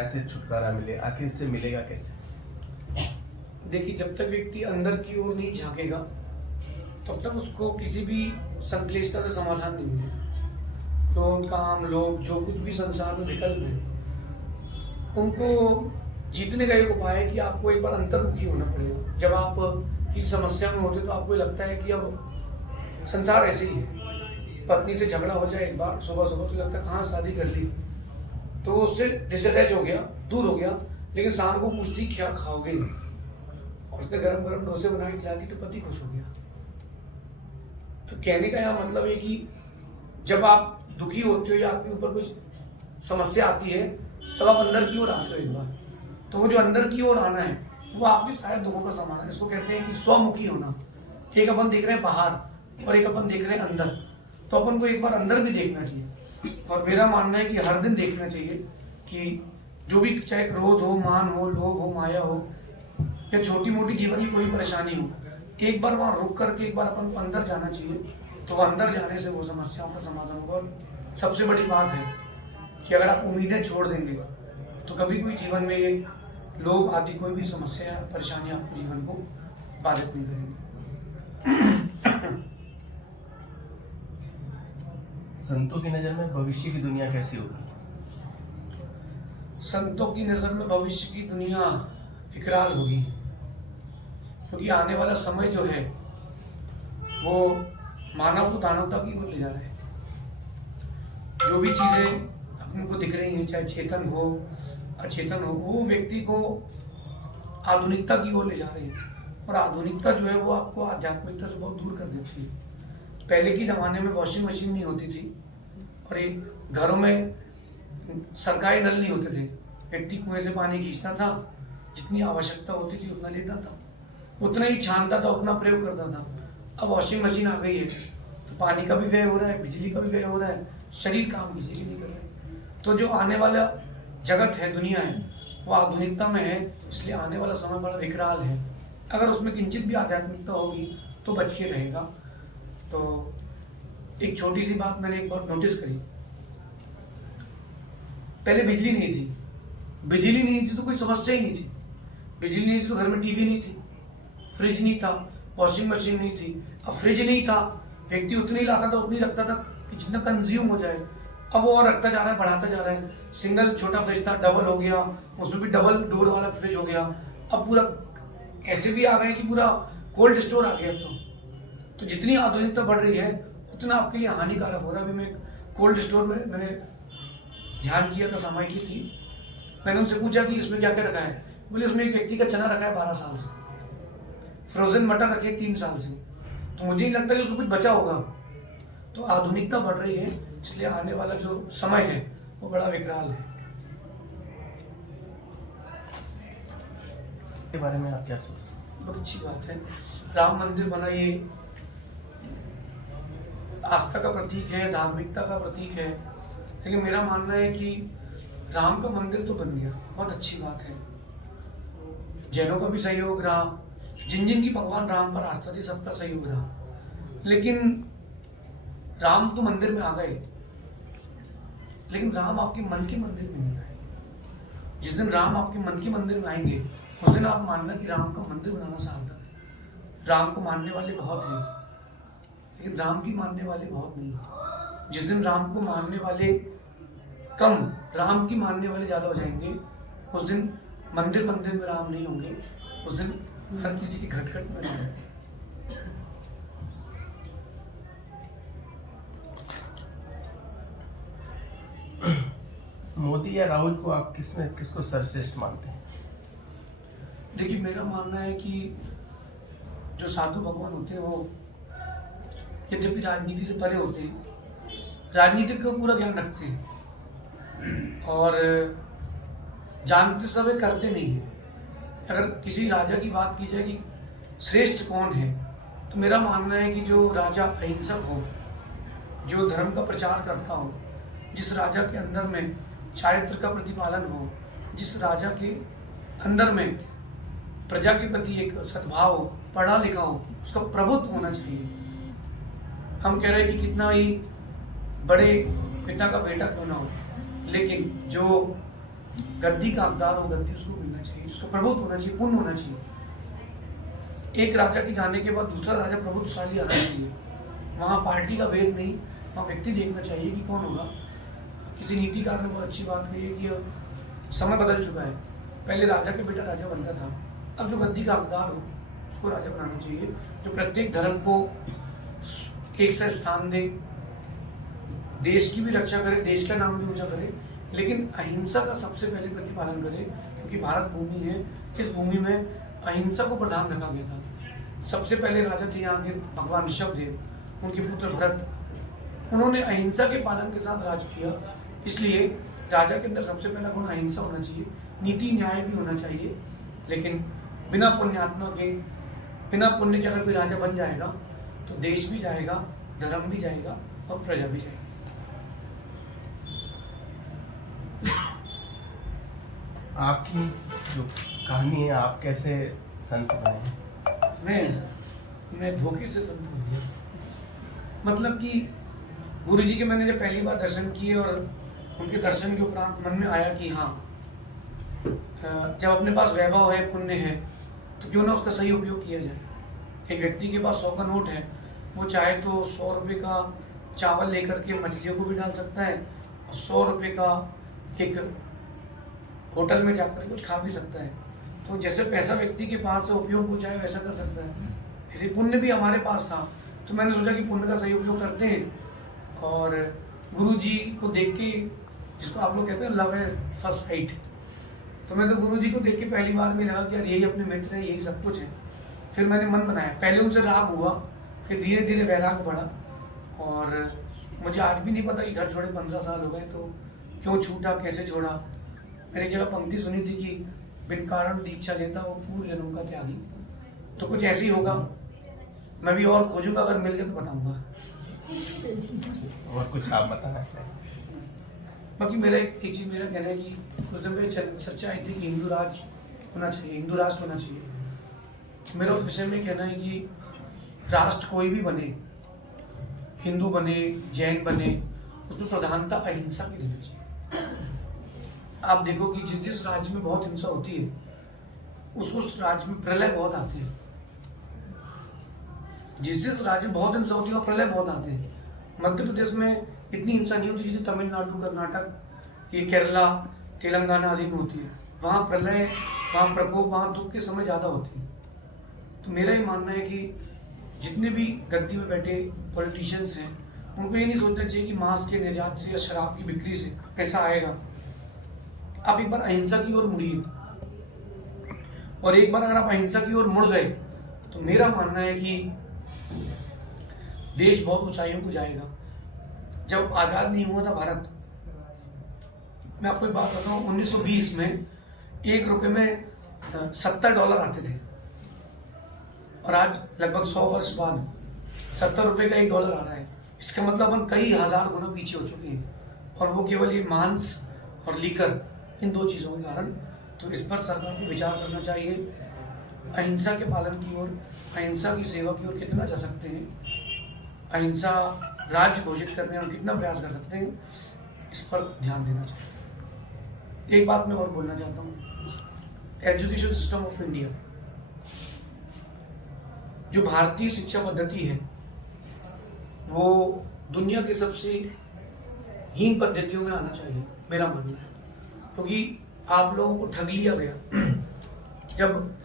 माया से छुटकारा मिले, आखिर इससे मिलेगा कैसे? देखिए, जब तक व्यक्ति अंदर की ओर नहीं झांकेगा तब तक उसको किसी भी संश्लिष्टता से समाधान नहीं मिलेगा। क्रोध, काम, लोभ, जो कुछ भी संसार में विकल्प है, उनको जीतने का एक उपाय है कि आपको एक बार अंतर्मुखी होना पड़ेगा। जब आप किसी समस्या में होते तो आपको लगता है कि अब संसार ऐसे ही है। पत्नी से झगड़ा हो जाए एक बार सुबह सुबह तो लगता है कहाँ शादी कर ली, तो उससे डिसअटैच हो गया, दूर हो गया। लेकिन शाम को पूछती क्या खाओगे, और उसने गरम गरम डोसे बना के खिला दी तो पति खुश हो गया। तो कहने का यह मतलब है कि जब आप दुखी होते हो या आपके ऊपर कोई समस्या आती है तब आप अंदर की ओर आते हो एक बार। तो वो जो अंदर की ओर आना है वो आपके सारे दुखों का समाधान है। इसको कहते हैं कि स्वमुखी होना। एक अपन देख रहे हैं बाहर और एक अपन देख रहे हैं अंदर, तो अपन को एक बार अंदर भी देखना चाहिए। और मेरा मानना है कि हर दिन देखना चाहिए कि जो भी, चाहे क्रोध हो, मान हो, लोभ हो, माया हो या छोटी मोटी जीवन की कोई परेशानी हो, एक बार वहाँ रुक करके एक बार अपन को अंदर जाना चाहिए। तो अंदर जाने से वो समस्याओं का समाधान होगा। और सबसे बड़ी बात है कि अगर आप उम्मीदें छोड़ देंगे तो कभी कोई जीवन में ये लोग आदि कोई भी समस्या या परेशानी आपके जीवन को बाधित नहीं करेंगे। संतों की नजर में भविष्य की दुनिया कैसी होगी? संतों की नजर में भविष्य की दुनिया विकराल होगी, क्योंकि आने वाला समय जो है वो मानव को दानवता की ओर ले जा रहा है। जो भी चीजें अपने को दिख रही हैं, चाहे चेतन हो अचेतन हो, वो व्यक्ति को आधुनिकता की ओर ले जा रही है। और आधुनिकता जो है वो आपको आध्यात्मिकता से बहुत दूर कर देती है। पहले के जमाने में वॉशिंग मशीन नहीं होती थी और एक घरों में सरकारी नल नहीं होते थे। व्यक्ति कुएं से पानी खींचता था, जितनी आवश्यकता होती थी उतना लेता था, उतना ही छानता था, उतना प्रयोग करता था। अब वॉशिंग मशीन आ गई है तो पानी का भी व्यय हो रहा है, बिजली का भी व्यय हो रहा है, शरीर काम किसी की नहीं कर रहे। तो जो आने वाला जगत है, दुनिया है, वो आधुनिकता में है, इसलिए आने वाला समय बड़ा विकराल है। अगर उसमें किंचित भी आध्यात्मिकता होगी तो बच के रहेगा। तो एक छोटी सी बात मैंने एक बार नोटिस करी। पहले बिजली नहीं थी, बिजली नहीं थी तो कोई समस्या ही नहीं थी। बिजली नहीं थी तो घर में टीवी नहीं थी, फ्रिज नहीं था, वॉशिंग मशीन नहीं थी। अब फ्रिज नहीं था, व्यक्ति उतनी लाता था, उतनी रखता था कि जितना कंज्यूम हो जाए। अब वो और रखता जा रहा है, बढ़ाता जा रहा है। सिंगल छोटा फ्रिज था, डबल हो गया, उसमें भी डबल डोर वाला फ्रिज हो गया। अब पूरा ऐसे भी आ गए कि पूरा कोल्ड स्टोर आ गया। तो जितनी आधुनिकता बढ़ रही है उतना आपके लिए हानिकारक हो रहा है। अभी मैं कोल्ड स्टोर में मैंने ध्यान किया था, सामयिकी थी, मैंने उनसे पूछा कि इसमें क्या क्या रखा है। बोले इसमें एक व्यक्ति का चना रखा है 12 साल से, फ्रोजन मटर रखे 3 साल से। तो मुझे नहीं लगता कि उसको कुछ बचा होगा। तो आधुनिकता बढ़ रही है, इसलिए आने वाला जो समय है वो बड़ा विकराल है। के बारे में आप क्या सोचते हैं? बहुत अच्छी बात है। राम मंदिर बना, ये आस्था का प्रतीक है, धार्मिकता का प्रतीक है। लेकिन मेरा मानना है कि राम का मंदिर तो बन गया, बहुत अच्छी बात है। जैनों का भी सहयोग रहा, जिन जिन की भगवान राम पर आस्था थी सबका सहयोग रहा। लेकिन राम तो मंदिर में आ गए, लेकिन राम आपके मन के मंदिर में नहीं आए। जिस दिन राम आपके मन के मंदिर में आएंगे उस दिन आप मानना कि राम का मंदिर बनाना सार्थक है। राम को मानने वाले बहुत हैं, लेकिन राम की मानने वाले बहुत नहीं हैं। जिस दिन राम को मानने वाले कम, राम की मानने वाले ज्यादा हो जाएंगे, उस दिन मंदिर मंदिर में राम नहीं होंगे, उस दिन हर किसी की घटघट में राम होंगे। मोदी या राहुल को आप किसको सर्वश्रेष्ठ मानते हैं? देखिए, मेरा मानना है कि जो साधु भगवान होते हैं वो यद्यपि राजनीति से परे होते हैं, राजनीति का पूरा ज्ञान रखते हैं और जानते समय करते नहीं है। अगर किसी राजा की बात की जाए कि श्रेष्ठ कौन है, तो मेरा मानना है कि जो राजा अहिंसक हो, जो धर्म का प्रचार करता हो, जिस राजा के अंदर में चारित्र का प्रतिपालन हो, जिस राजा के अंदर में प्रजा के प्रति एक सद्भाव हो, पढ़ा लिखा हो, उसका प्रभुत्व होना चाहिए। हम कह रहे हैं कि कितना ही बड़े पिता का बेटा क्यों ना हो, लेकिन जो गद्दी का हकदार हो, गद्दी उसको मिलना चाहिए, उसका प्रभुत्व होना चाहिए, पुण्य होना चाहिए। एक राजा के जाने के बाद दूसरा राजा प्रभुत्वशाली आना चाहिए। वहाँ पार्टी का भेद नहीं, वहाँ व्यक्ति देखना चाहिए कि कौन होगा। किसी नीतिकार ने बहुत अच्छी बात कही है कि समय बदल चुका है, पहले राजा के बेटा राजा बनता था, अब जो गद्दी का हकदार हो उसको राजा बनाना चाहिए, जो प्रत्येक धर्म को एक से स्थान दे, देश की भी रक्षा करे, देश का नाम भी ऊंचा करे, लेकिन अहिंसा का सबसे पहले प्रतिपालन करे, क्योंकि भारत भूमि है, इस भूमि में अहिंसा को प्रधान रखा गया था। सबसे पहले राजा थे यहाँ के भगवान ऋषभदेव, उनके पुत्र भरत, उन्होंने अहिंसा के पालन के साथ राज किया। इसलिए राजा के अंदर सबसे पहला गुण अहिंसा होना चाहिए, नीति न्याय भी होना चाहिए, लेकिन बिना पुण्यात्मा के, बिना पुण्य के अगर कोई राजा बन जाएगा तो देश भी जाएगा, धर्म भी जाएगा और प्रजा भी जाएगी। आपकी जो कहानी है, आप कैसे संत बने? मैं धोखे से संत बन गया। मतलब कि गुरु जी के मैंने जब पहली बार दर्शन किए और उनके दर्शन के उपरांत मन में आया कि हाँ, जब अपने पास वैभव है, पुण्य है, तो क्यों ना उसका सही उपयोग किया जाए। एक व्यक्ति के पास 100 का नोट है, वो चाहे तो 100 रुपये का चावल लेकर के मछलियों को भी डाल सकता है और 100 रुपये का एक होटल में जाकर कुछ खा भी सकता है। तो जैसे पैसा व्यक्ति के पास है, उपयोग हो जाए वैसा कर सकता है। ऐसे पुण्य भी हमारे पास था, तो मैंने सोचा कि पुण्य का सही उपयोग करते हैं। और गुरु जी को देख के, जिसको आप लोग कहते हैं लव एट फर्स्ट साइट, तो मैं तो गुरु जी को देख के पहली बार में लगा कि यार यही अपने मित्र हैं, यही सब कुछ है। फिर मैंने मन बनाया, पहले उनसे राग हुआ, फिर धीरे धीरे वैराग बढ़ा। और मुझे आज भी नहीं पता कि घर छोड़े 15 साल हो गए, तो क्यों छूटा, कैसे छोड़ा। मैंने एक जगह पंक्ति सुनी थी कि बिन कारण दीक्षा लेता वो पूर्व जन्म का त्यागी। तो कुछ ऐसे ही होगा, मैं भी और खोजूंगा, अगर मिल गया तो बताऊंगा। और कुछ आप बताना चाहिए? बाकी मेरा एक चीज़ मेरा कहना है कि उस दिन मेरी चर्चा आई थी कि हिंदू राज होना चाहिए, हिंदू राष्ट्र होना चाहिए। मेरा उस विषय में कहना है कि राष्ट्र कोई भी बने, हिंदू बने, जैन बने, उसमें प्रधानता अहिंसा की रहनी चाहिए। आप देखो कि जिस जिस राज्य में बहुत हिंसा होती है, उस राज्य में प्रलय बहुत आते हैं। जिस जिस राज्य में बहुत हिंसा होती है, वहाँ प्रलय बहुत आते हैं। मध्य प्रदेश में इतनी हिंसा नहीं होती जितनी तमिलनाडु, कर्नाटक, ये केरला, तेलंगाना आदि में होती है। वहाँ प्रलय, वहाँ प्रकोप, वहाँ दुख के समय ज़्यादा होते हैं। तो मेरा ये मानना है कि जितने भी गद्दी में बैठे पॉलिटिशियंस हैं, उनको ये नहीं सोचना चाहिए कि मांस के निर्यात से या शराब की बिक्री से पैसा आएगा। आप एक बार अहिंसा की ओर मुड़िए, और एक बार अगर आप अहिंसा की ओर मुड़ गए तो मेरा मानना है कि देश बहुत ऊंचाइयों को जाएगा। जब आज़ाद नहीं हुआ था भारत, मैं आपको एक बात बताऊं, 1920 में 1 रुपये में $70 आते थे, और आज लगभग 100 वर्ष बाद 70 रुपये का $1 आ रहा है। इसका मतलब हम कई हजार गुना पीछे हो चुके हैं, और वो केवल ये मांस और लीकर, इन 2 चीज़ों के कारण। तो इस पर सरकार को विचार करना चाहिए, अहिंसा के पालन की ओर, अहिंसा की सेवा की ओर कितना जा सकते हैं, अहिंसा राज्य घोषित करने में हम कितना प्रयास कर सकते हैं, इस पर ध्यान देना चाहिए। एक बात मैं और बोलना चाहता हूँ, एजुकेशन सिस्टम ऑफ इंडिया, जो भारतीय शिक्षा पद्धति है, वो दुनिया की सबसे हीन पद्धतियों में आना चाहिए, मेरा मानना है। क्योंकि आप लोगों को ठग लिया गया। जब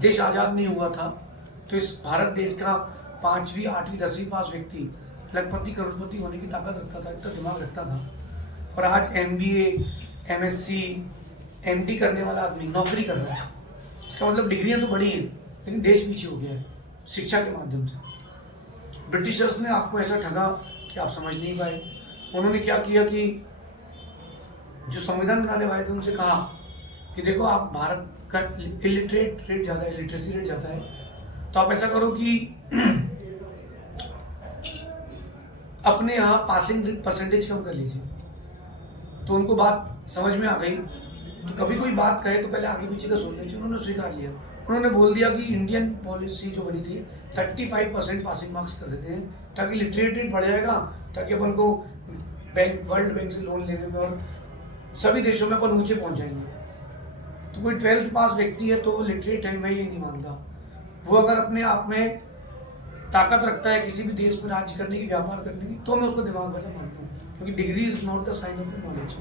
देश आज़ाद नहीं हुआ था, तो इस भारत देश का 5वीं, 8वीं, 10वीं पास व्यक्ति लखपति, करोड़पति होने की ताकत रखता था, इतना दिमाग रखता था। और आज MBA, MSc, MD करने वाला आदमी नौकरी कर रहा है। इसका मतलब डिग्रियां तो बड़ी हैं, लेकिन देश पीछे हो गया है शिक्षा के माध्यम से। ब्रिटिशर्स ने आपको ऐसा ठगा कि आप समझ नहीं पाए। उन्होंने क्या किया कि जो संविधान बनाने वाले थे उनसे कहा कि देखो, आप भारत का इलिटरेट रेट ज़्यादा है, लिटरेसी रेट ज़्यादा है, तो आप ऐसा करो कि अपने यहाँ पासिंग परसेंटेज कम कर लीजिए। तो उनको बात समझ में आ गई। तो कभी कोई बात कहे तो पहले आगे पीछे का सोचना चाहिए। उन्होंने स्वीकार लिया। उन्होंने बोल दिया कि इंडियन पॉलिसी जो बनी थी 35% पासिंग मार्क्स कर देते हैं, ताकि लिटरेट रेट बढ़ जाएगा, ताकि अपन को बैंक, वर्ल्ड बैंक से लोन लेने में और सभी देशों में अपन ऊंचे पहुंच जाएंगे। तो कोई 12th पास व्यक्ति है तो वो लिटरेट है, मैं ये नहीं मानता। वो अगर अपने आप में ताकत रखता है किसी भी देश पर राज्य करने की, व्यापार करने की, तो मैं उसको दिमाग वाला मानता हूँ, क्योंकि degree is not the sign of knowledge.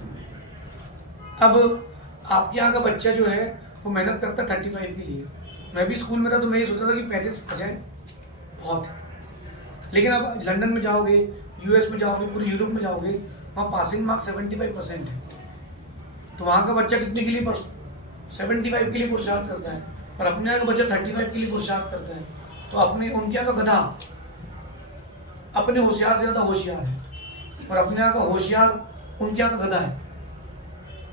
अब आपके यहाँ का बच्चा जो है वो मेहनत करता है 35 के लिए। मैं भी स्कूल में था तो मैं ये सोचता था कि 35 आ जाए बहुत है, लेकिन अब लंदन में जाओगे, यूएस में जाओगे, पूरे यूरोप में जाओगे, वहाँ पासिंग मार्क 75% है। तो वहाँ का बच्चा कितने के लिए 75 के लिए पुरुषार्थ करता है, और अपने यहाँ का बच्चा 35 के लिए पुरुषार्थ करता है। तो अपने उनके यहाँ का गधा अपने होशियार से ज़्यादा होशियार है, और अपने यहाँ का होशियार उनके यहाँ का गधा है।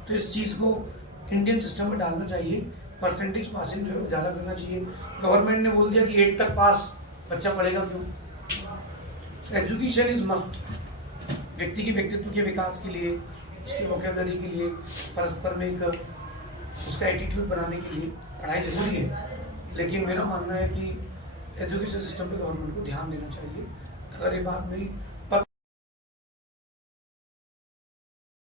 तो इस चीज़ को इंडियन सिस्टम में डालना चाहिए, परसेंटेज पासिंग जो है ज़्यादा करना चाहिए। गवर्नमेंट ने बोल दिया कि 8 तक पास बच्चा पढ़ेगा क्यों? Education is must. व्यक्ति के व्यक्तित्व के विकास के लिए, उसके वोकेबलरी के लिए, परस्पर में एक उसका एटीट्यूड बनाने के लिए पढ़ाई जरूरी है। लेकिन मेरा मानना है कि एजुकेशन सिस्टम पे गवर्नमेंट को ध्यान देना चाहिए। अगर ये बात मेरी